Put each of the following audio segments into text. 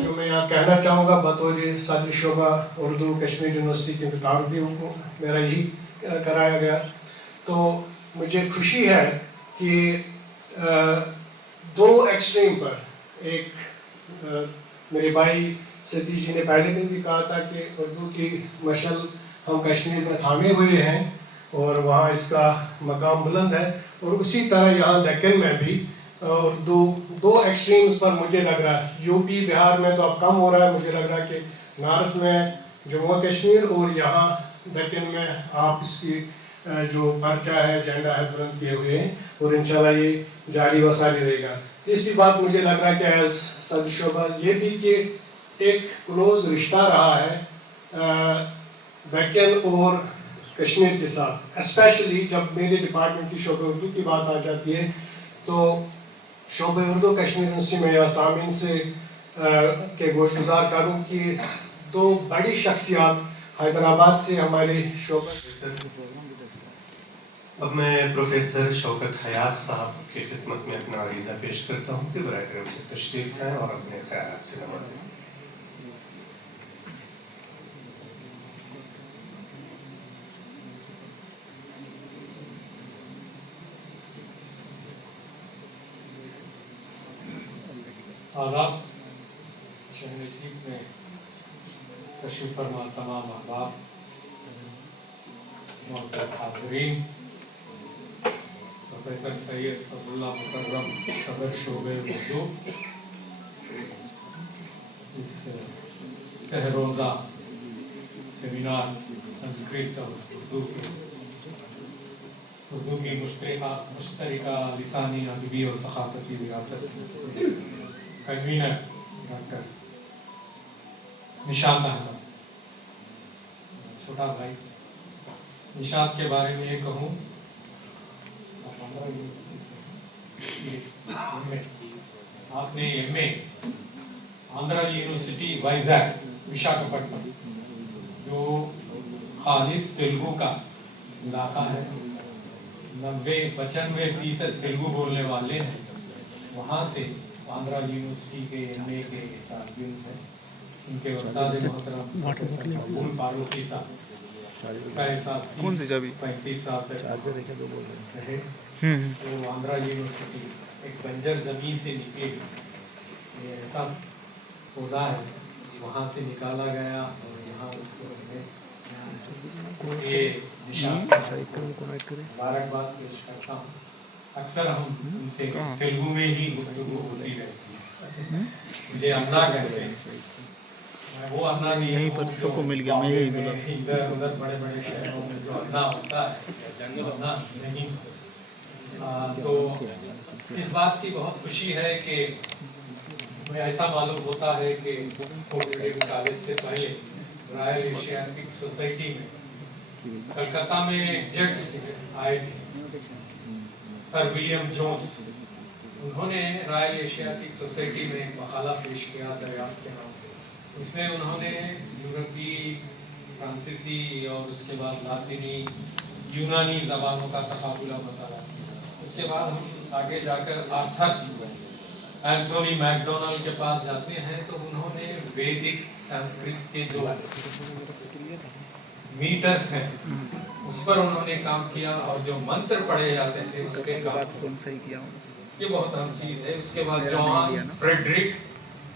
جو میں یہاں کہنا چاہوں گا بطور صدر شعبہ اردو کشمیر یونیورسٹی کے مطابق بھی میرا یہی کرایا گیا، تو مجھے خوشی ہے کہ دو ایکسٹریم پر ایک میرے بھائی ستیش جی نے پہلے دن بھی کہا تھا کہ اردو کی مشعل ہم کشمیر میں تھامے ہوئے ہیں اور وہاں اس کا مقام بلند ہے، اور اسی طرح یہاں دکن میں بھی اور دو ایکسٹریمز پر مجھے لگ رہا ہے، یو پی بہار میں تو اب کم ہو رہا ہے، مجھے لگ رہا ہے کہ نارتھ میں جموں کشمیر اور یہاں دکن میں آپ اس کی جو پرچہ ہے جھنڈا ہے بلند کیے ہوئے ہیں، اور انشاءاللہ یہ جاری و ساری رہے گا۔ تیسری بات مجھے لگ رہا ہے کہ ایز صدر شعبہ یہ بھی کہ ایک کلوز رشتہ رہا ہے دکن اور کشمیر کے ساتھ، اسپیشلی جب میرے ڈپارٹمنٹ کی شعبہ اردو کی بات آ جاتی ہے تو شعبہ اردو کشمیر یونیورسٹی میں یا سامعین سے کے گوش گزار کروں کہ دو بڑی شخصیات حیدرآباد سے ہمارے شعبہ۔ اب میں پروفیسر شوکت حیات صاحب کی خدمت میں اپنا عریضہ پیش کرتا ہوں کہ براہ کرم سے تشریف لائیں اور اپنے خیالات سے نوازیں۔ آداب، شہنشین میں تشریف فرما تمام احباب، معزز حاضرین، پروفیسر سید فضل اللہ مکرم صدر شعبہ اردو، اس سہ روزہ سیمینار سنسکرت اور اردو کی مشترکہ لسانی ادبی اور ثقافتی وراثت کنوینر ڈاکٹر نشاط احمد، چھوٹا بھائی نشاط کے بارے میں یہ کہوں، آپ نے ایم اے آندھرا یونیورسٹی وائزاگ وشاکھاپٹنم، جو خالص تیلگو کا علاقہ ہے، 95% تیلگو بولنے والے ہیں، وہاں سے آندھرا یونیورسٹی کے ایم اے کے طالب علم ہیں۔ ان کے استاد محترم پروفیسر مقبول فاروقی صاحب 35 سال تک رہے، وہ آندھرا یونیورسٹی ایک بنجر زمین سے نکلے، یہ ایسا پودا ہے وہاں سے نکالا گیا اور یہاں اس کو یہ مبارکباد پیش کرتا ہوں۔ اکثر ہم ان سے تیلگو میں ہی گفتگو ہوتی رہتی ہے، مجھے انا کہتے ہیں، وہ انا بھی یہیں پر سب کو مل گیا، میں یہی بولا ادھر ادھر بڑے بڑے شہروں میں جو انا ہوتا ہے انا نہیں، تو اس بات کی بہت خوشی ہے کہ ہمیں ایسا معلوم ہوتا ہے کہ پوسٹ کالج سے پہلے رائل ایشیاٹک سوسائٹی میں کلکتہ میں ایک جج آئے تھے سر ولیم جونز، انہوں نے رائل ایشیاٹک سوسائٹی میں ایک مقالہ پیش کیا دریافت کے نام پہ، اس میں انہوں نے یورپی، فرانسیسی اور اس کے بعد لاطینی، یونانی زبانوں کا تقابلہ مطالعہ کیا۔ اس کے بعد ہم آگے جا کر آرتھر اینتھونی میک ڈونلڈ کے پاس جاتے ہیں تو انہوں نے ویدک سنسکرت کے جو میٹرز ہیں اس پر انہوں نے کام کیا، اور جو منتر پڑھے جاتے تھے اس کے کام کیا، یہ بہت اہم چیز ہے۔ اس کے بعد جوان فریڈرک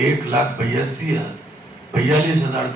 1,42,000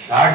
60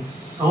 100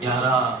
11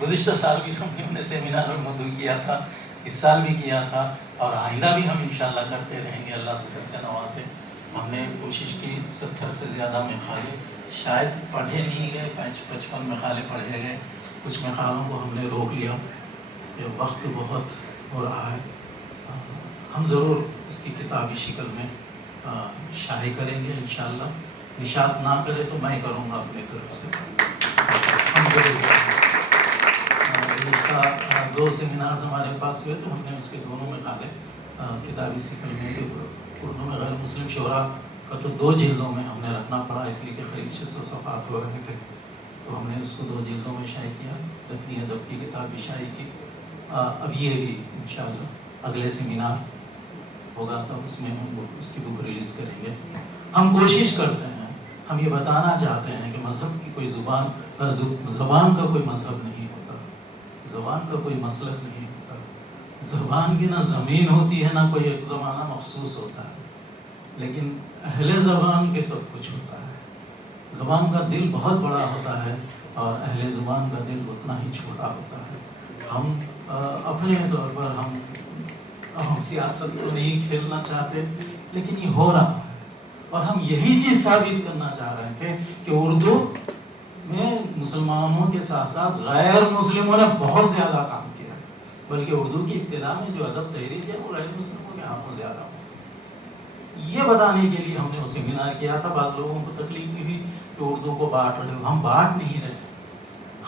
گزشتہ سال بھی ہم نے انہیں سیمینار میں مدعو کیا تھا، اس سال بھی کیا تھا، اور آئندہ بھی ہم انشاءاللہ کرتے رہیں گے، اللہ سے نوازے۔ ہم نے کوشش کی 70 سے زیادہ مقالے، شاید پڑھے نہیں گئے، 55 مقالے پڑھے گئے، کچھ مقالوں کو ہم نے روک لیا کہ وقت بہت ہو رہا ہے۔ ہم ضرور اس کی کتابی شکل میں شائع کریں گے انشاءاللہ۔ نشاط نہ کرے تو میں کروں گا اپنے طرف سے، ہم ضرور کریں گے۔ گزشتہ 2 سیمینارز ہمارے پاس ہوئے تو ہم نے اس کے دونوں مقالے کتابی شکل میں، اردو میں غیر مسلم شعراء کا تو 2 جلدوں میں ہم نے رکھنا پڑا، اس لیے کہ قریب 600 صفحات ہو رہے تھے، تو ہم نے اس کو 2 جلدوں میں شائع کیا، دفنی ادب کی کتاب بھی شائع کی۔ اب یہ بھی انشاءاللہ اگلے سیمینار ہوگا تو اس میں ہم اس کی بک ریلیز کریں گے۔ ہم کوشش کرتے ہیں، ہم یہ بتانا چاہتے ہیں کہ مذہب کی کوئی زبان کا کوئی مذہب نہیں ہوتا، زبان کا کوئی مسلک نہیں ہوتا، زبان کی نہ زمین ہوتی ہے نہ کوئی ایک زمانہ مخصوص ہوتا ہے، لیکن اہل زبان کے سب کچھ ہوتا ہے۔ زبان کا دل بہت بڑا ہوتا ہے اور اہل زبان کا دل اتنا ہی چھوٹا ہوتا ہے۔ ہم اپنے طور پر ہم سیاست تو نہیں کھیلنا چاہتے، لیکن یہ ہو رہا ہے، اور ہم یہی چیز ثابت کرنا چاہ رہے تھے کہ اردو میں مسلمانوں کے ساتھ ساتھ غیر مسلموں نے بہت زیادہ کام کیا ہے، بلکہ اردو کی ابتدا میں جو ادب تحریک ہے وہ غیر مسلموں کے ہاتھوں زیادہ ہو۔ یہ بتانے کے لیے ہم نے وہ سیمینار کیا تھا۔ بعض لوگوں کو تکلیف بھی ہوئی کہ اردو کو بانٹ رہے ہو، ہم بانٹ نہیں رہے،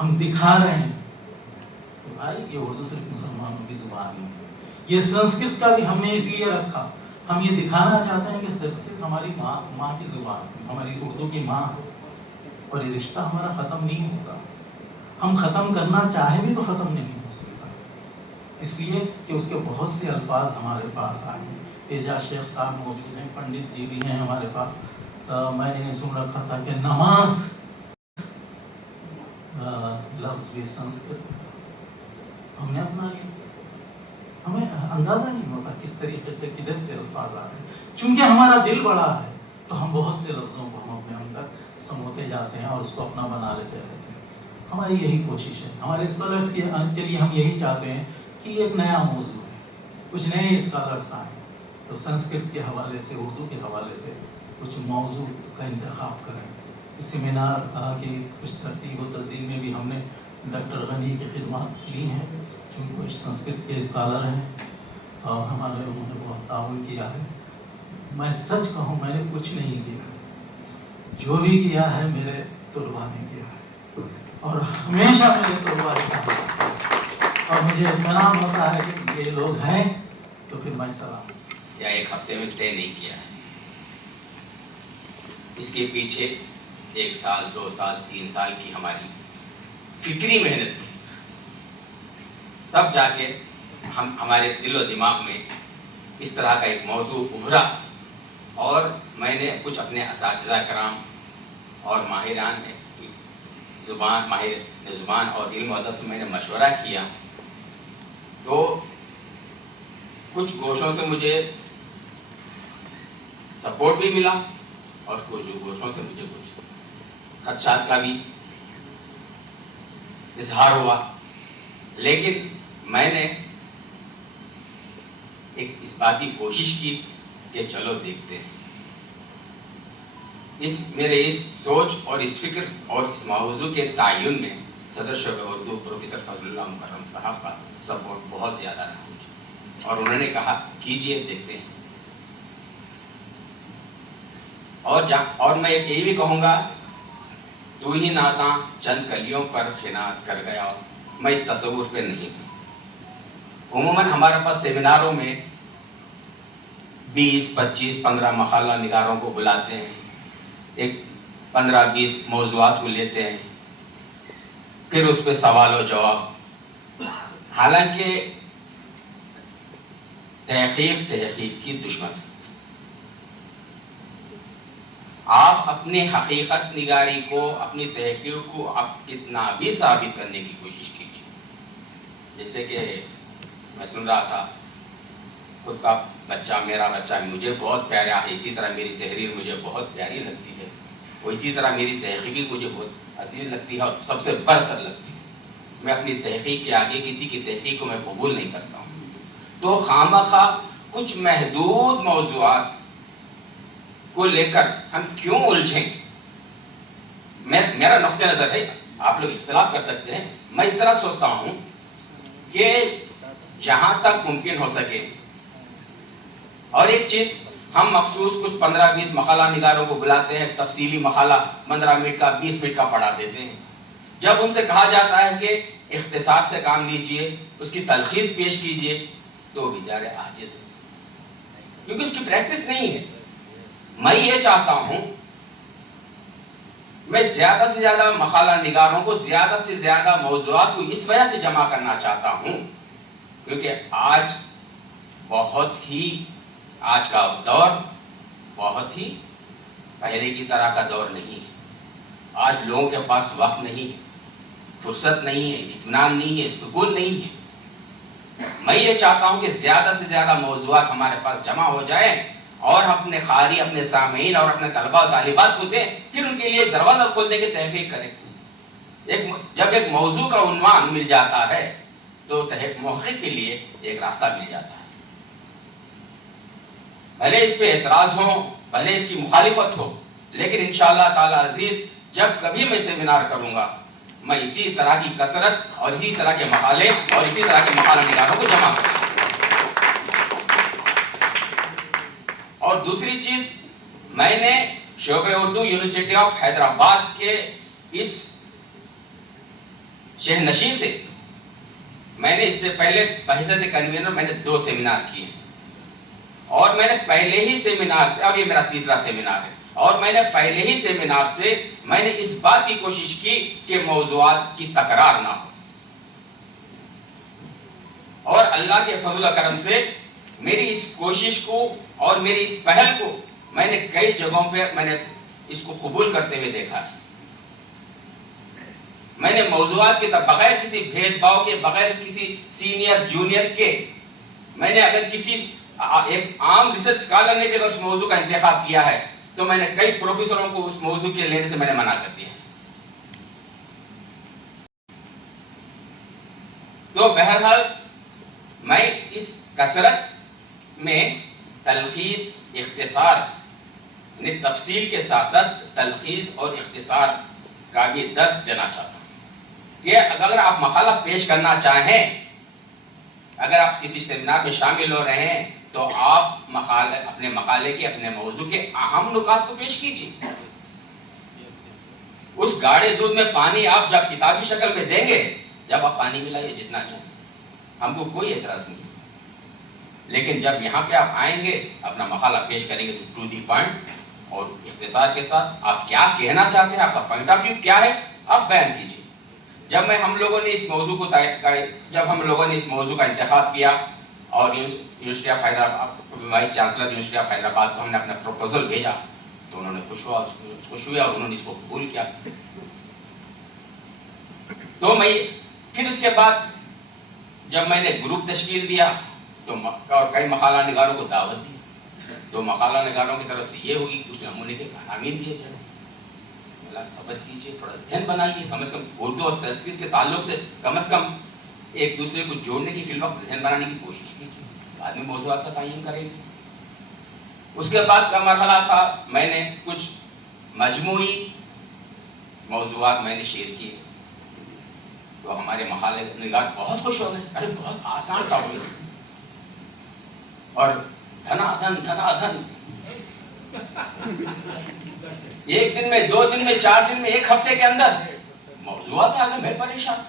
ہم دکھا رہے ہیں کہ بھائی یہ اردو صرف مسلمانوں کی زبان نہیں ہے۔ یہ سنسکرت کا بھی ہم نے اس لیے رکھا، ہم یہ دکھانا چاہتے ہیں کہ سنسکرت ہماری ماں کی زبان ہے، ہماری اردو کی ماں ہے، اور یہ رشتہ ہمارا ختم نہیں ہوگا۔ ہم ختم کرنا چاہے بھی تو ختم نہیں ہو سکتا، اس لیے کہ اس کے بہت سے الفاظ ہمارے پاس آئے ہیں۔ اعجاز شیخ صاحب موجود ہیں، پنڈت جی بھی ہیں ہمارے پاس۔ میں نے سن رکھا تھا کہ نماز لفظ بھی سنسکرت ہم نے اپنا لیا، ہمیں اندازہ نہیں ہوتا کس طریقے سے کدھر سے الفاظ آ رہے ہیں۔ چونکہ ہمارا دل بڑا ہے تو ہم بہت سے لفظوں کو ہم اپنے اندر سموتے جاتے ہیں اور اس کو اپنا بنا لیتے رہتے ہیں۔ ہماری یہی کوشش ہے، ہمارے اسکالرس کے لیے ہم یہی چاہتے ہیں کہ ایک نیا موضوع ہے، کچھ نئے اسکالرس آئیں تو سنسکرت کے حوالے سے، اردو کے حوالے سے کچھ موضوع کا انتخاب کریں۔ اس سیمینار کی کچھ ترتیب و تنظیم میں بھی ہم نے ڈاکٹر غنی کی خدمات لی ہیں، چونکہ وہ سنسکرت کے اسکالر ہیں اور ہمارے انہوں نے بہت تعاون کیا ہے۔ میں سچ کہوں میں نے کچھ نہیں کیا، جو بھی کیا ہے میرے طلباء نے کیا ہے، اور ہمیشہ میرے طلباء نے کہا ہے، اور مجھے اطمینان ہوتا ہے کہ یہ لوگ ہیں تو پھر میں سلام یا ایک ہفتے میں طے نہیں کیا ہے، اس کے پیچھے 1 سال 2 سال 3 سال کی ہماری فکری محنت تھی، تب جا کے ہمارے دل و دماغ میں اس طرح کا ایک موضوع ابھرا، اور میں نے کچھ اپنے اساتذہ کرام اور ماہران زبان اور علم و ادب سے میں نے مشورہ کیا، تو کچھ گوشوں سے مجھے سپورٹ بھی ملا اور کچھ گوشوں سے مجھے کچھ خدشات کا بھی اظہار ہوا، لیکن میں نے ایک اس بات کی کوشش کی کہ چلو دیکھتے ہیں۔ میرے اس سوچ اور اس فکر اور اس موضوع کے تعین میں صدر شعبہ اردو پروفیسر فضل اللہ مکرم صاحب کا سپورٹ بہت زیادہ رہا مجھے، اور انہوں نے کہا کیجئے دیکھتے ہیں۔ اور میں یہ بھی کہوں گا، تو ہی ناتاں چند کلیوں پر خنات کر گیا، میں اس تصور پہ نہیں ہوں۔ عموماً ہمارے پاس سیمیناروں میں 20 25 15 مقالہ نگاروں کو بلاتے ہیں، ایک 15 20 موضوعات کو لیتے ہیں، پھر اس پہ سوال و جواب۔ حالانکہ تحقیق کی دشمن ہے۔ آپ اپنی حقیقت نگاری کو، اپنی تحقیق کو آپ کتنا بھی ثابت کرنے کی کوشش کیجیے۔ جیسے کہ میں سن رہا تھا، خود کا بچہ، میرا بچہ مجھے بہت پیارا ہے، اسی طرح میری تحریر مجھے بہت پیاری لگتی ہے، وہ اسی طرح میری تحقیق مجھے بہت عزیز لگتی ہے اور سب سے بڑھ کر لگتی ہے، میں اپنی تحقیق کے آگے کسی کی تحقیق کو میں قبول نہیں کرتا ہوں. تو خامخواہ کچھ محدود موضوعات کو لے کر ہم کیوں الجھیں؟ میرا نقطہ نظر ہے، آپ لوگ اختلاف کر سکتے ہیں. میں اس طرح سوچتا ہوں کہ جہاں تک ممکن ہو سکے، اور ایک چیز ہم مخصوص کچھ 15-20 مقالہ نگاروں کو بلاتے ہیں، تفصیلی مقالہ 15 منٹ کا 20 منٹ کا پڑھا دیتے ہیں. جب ان سے کہا جاتا ہے کہ اختصار سے کام لیجئے، اس کی تلخیص پیش کیجئے، تو بیچارے عاجز ہیں، کیونکہ اس کی پریکٹس نہیں ہے. میں یہ چاہتا ہوں، میں زیادہ سے زیادہ مقالہ نگاروں کو زیادہ سے زیادہ موضوعات کو اس وجہ سے جمع کرنا چاہتا ہوں کیونکہ آج کا دور بہت ہی پہلے کی طرح کا دور نہیں ہے. آج لوگوں کے پاس وقت نہیں ہے، فرصت نہیں ہے، اطمینان نہیں ہے، سکون نہیں ہے. میں یہ چاہتا ہوں کہ زیادہ سے زیادہ موضوعات ہمارے پاس جمع ہو جائیں اور اپنے قاری، اپنے سامعین اور اپنے طلباء و طالبات کو دیں، پھر ان کے لیے دروازہ کھولنے کی تحقیق کریں. جب ایک موضوع کا عنوان مل جاتا ہے تو محقق کے لیے ایک راستہ مل جاتا ہے. بھلے اس پہ اعتراض ہو، بھلے اس کی مخالفت ہو، لیکن انشاءاللہ تعالی عزیز جب کبھی میں سیمینار کروں گا، میں اسی طرح کی کثرت اور اسی طرح کے مقالے اور اسی طرح کے مقالہ نگاروں کو جمع کروں گا. اور دوسری چیز، میں نے شعبہ اردو یونیورسٹی آف حیدرآباد کے اس شہنشین سے میں نے اس سے پہلے بحیثیت کنوینر میں نے 2 سیمینار کیے ہیں، اور میں نے پہلے ہی سیمینار سے، اب یہ میرا تیسرا سیمینار ہے، اور میں نے پہلے ہی سیمینار سے میں نے اس بات کی کوشش کی کہ موضوعات کی تکرار نہ ہو. اور اللہ کے فضل و کرم سے میری اس کوشش کو اور میری اس پہل کو میں نے کئی جگہوں پہ میں نے اس کو قبول کرتے ہوئے دیکھا ہے. میں نے موضوعات کے بغیر کسی بھید بھاؤ کے، بغیر کسی سینئر جونیئر کے، میں نے اگر کسی ایک عام ریسرچ اسکالر نے بھی اگر اس موضوع کا انتخاب کیا ہے تو میں نے کئی پروفیسروں کو اس موضوع کے لینے سے میں نے منع کر دیا. تو بہرحال میں اس کثرت میں تلخیص، اختصار، یعنی تفصیل کے ساتھ ساتھ تلخیص اور اختصار کا بھی درس دینا چاہتا ہوں کہ اگر آپ مقالہ پیش کرنا چاہیں، اگر آپ کسی سیمینار میں شامل ہو رہے ہیں تو آپ اپنے مقالے کے، اپنے موضوع کے اہم نکات کو پیش کیجیے. اس گاڑے دودھ میں پانی آپ جب کتابی شکل میں دیں گے، جب آپ پانی ملائیے جتنا چاہیں، ہم کو کوئی اعتراض نہیں. لیکن جب یہاں پہ آپ آئیں گے، اپنا مقالہ پیش کریں گے تو ٹو دی پوائنٹ اور اختصار کے ساتھ آپ کیا کہنا چاہتے ہیں، آپ کا پوائنٹ آف ویو کیا ہے، آپ بیان کیجیے. جب ہم لوگوں نے اس موضوع کا انتخاب کیا اور university of Hyderabad, vice chancellor university of Hyderabad کو ہم نے اپنا پروپوزل بھیجا تو انہوں نے خوش ہوئے اور انہوں نے اس کو قبول کیا. تو پھر اس کے بعد جب میں نے گروپ تشکیل دیا تو اور کئی مقالہ نگاروں کو دعوت دی، تو مقالہ نگاروں کی طرف سے یہ ہوگی کچھ نمونے کے مضامین دیے جائیں، صبر کیجیے، تھوڑا ذہن بنائیے، کم از کم اردو اور سنسکرت کے تعلق سے کم از کم ایک دوسرے کو جوڑنے کی فی الوقت ذہن بنانے کی کوشش کیجیے، بعد میں موضوعات کا تعین کریں گے. اس کے بعد کا مرحلہ تھا، میں نے کچھ مجموعی موضوعات میں نے شیئر کیے تو ہمارے مقالے نگار بہت خوش ہو گئے. ارے بہت آسان ٹاپک اور دھنا دھن ایک دن میں، 2 دن میں، 4 دن میں، 1 ہفتے کے اندر موضوعات آ گئے. میں پریشان.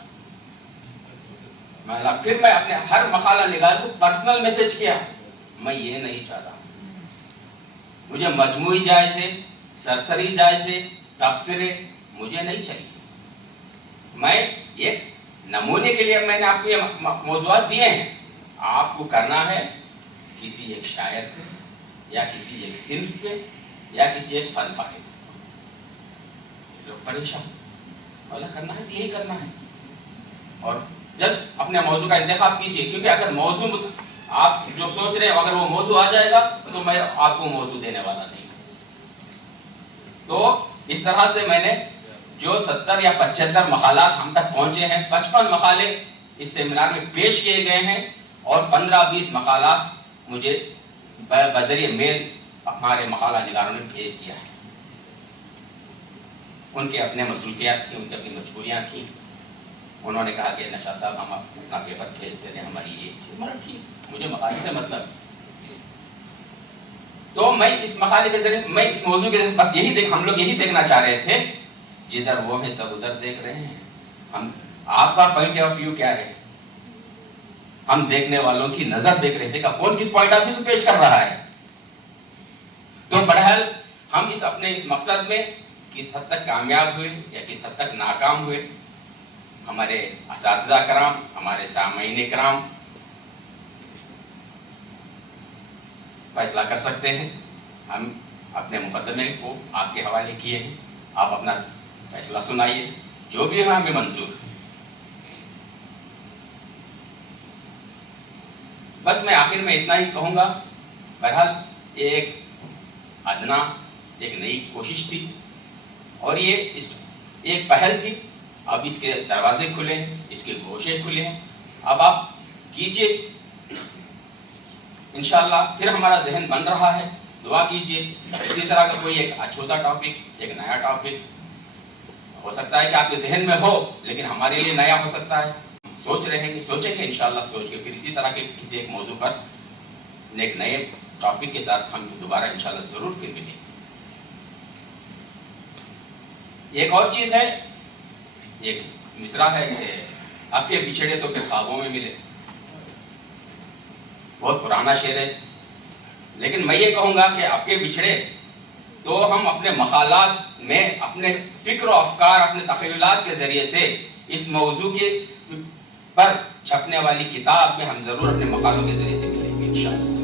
پھر میں اپنے ہر مقالہ نگار کو پرسنل میسج کیا، میں یہ نہیں چاہتا، مجھے مجموعی جائزے، سرسری جائزے، تبصرے مجھے نہیں چاہیے. میں یہ نمونے کے لیے میں نے آپ کو یہ موضوعات دیے ہیں، آپ کو کرنا ہے کسی ایک شاعر پہ یا کسی ایک صنف پہ یا کسی ایک فن پارے لوگ پریشان والا کرنا ہے، یہی کرنا ہے. اور جب اپنے موضوع کا انتخاب کیجیے، کیونکہ اگر موضوع آپ جو سوچ رہے ہیں اگر وہ موضوع آ جائے گا تو میں آپ کو موضوع دینے والا نہیں. تو اس طرح سے میں نے جو 70 یا 75 مقالات ہم تک پہنچے ہیں، 55 مقالے اس سیمینار میں پیش کیے گئے ہیں اور 15-20 مقالات مجھے بذریعہ میل ہمارے مقالہ نگاروں نے بھیج دیا ہے. ان کے اپنے مصروفیات تھیں، ان کی اپنی مجبوریاں تھیں. انہوں نے کہا کہ نشاط صاحب ہم اپنا پیپر بھیجتے تھے، ہماری یہ ٹھیک، مجھے مقالے سے مطلب. تو میں اس مقالے کے ذریعے، میں اس موضوع کے ذریعے بس ہم لوگ یہی دیکھنا چاہ رہے تھے، جدھر وہ ہیں سب ادھر دیکھ رہے ہیں. ہم آپ کا پوائنٹ آف ویو کیا ہے؟ ہم دیکھنے والوں کی نظر دیکھ رہے تھے کہ کون کس پوائنٹ آف ویو سے پیش کر رہا ہے. تو بہرحال ہم اپنے اس مقصد میں کس حد تک کامیاب ہوئے یا کس حد تک ناکام ہوئے، ہمارے اساتذہ کرام، ہمارے سامعین کرام فیصلہ کر سکتے ہیں. ہم اپنے مقدمے کو آپ کے حوالے کیے ہیں، آپ اپنا فیصلہ سنائیے، جو بھی ہے ہمیں منظور. بس میں آخر میں اتنا ہی کہوں گا. بہرحال یہ ایک ادنا، ایک نئی کوشش تھی اور یہ ایک پہل تھی. اب اس کے دروازے کھلے ہیں، اس کے گوشے کھلے ہیں. اب آپ کیجئے، انشاءاللہ پھر ہمارا ذہن بن رہا ہے. دعا کیجئے اسی طرح کا کوئی ایک اچھوتا ٹاپک، ایک نیا ٹاپک ہو سکتا ہے کہ آپ کے ذہن میں ہو لیکن ہمارے لیے نیا ہو سکتا ہے. سوچیں گے انشاءاللہ. سوچ کے پھر اسی طرح کے کسی ایک موضوع پر ایک نئے ٹاپک کے ساتھ ہم دوبارہ انشاءاللہ ضرور پھر ملیں گے. ایک اور چیز ہے، ایک مصرع ہے کہ اب کے بچھڑے تو پھر خوابوں میں ملے. بہت پرانا شعر ہے، لیکن میں یہ کہوں گا کہ اب کے بچھڑے تو ہم اپنے مقالات میں اپنے فکر و افکار، اپنے تخیلات کے ذریعے سے اس موضوع کے پر چھپنے والی کتاب میں ہم ضرور اپنے مقالوں کے ذریعے سے ملیں گے انشاءاللہ.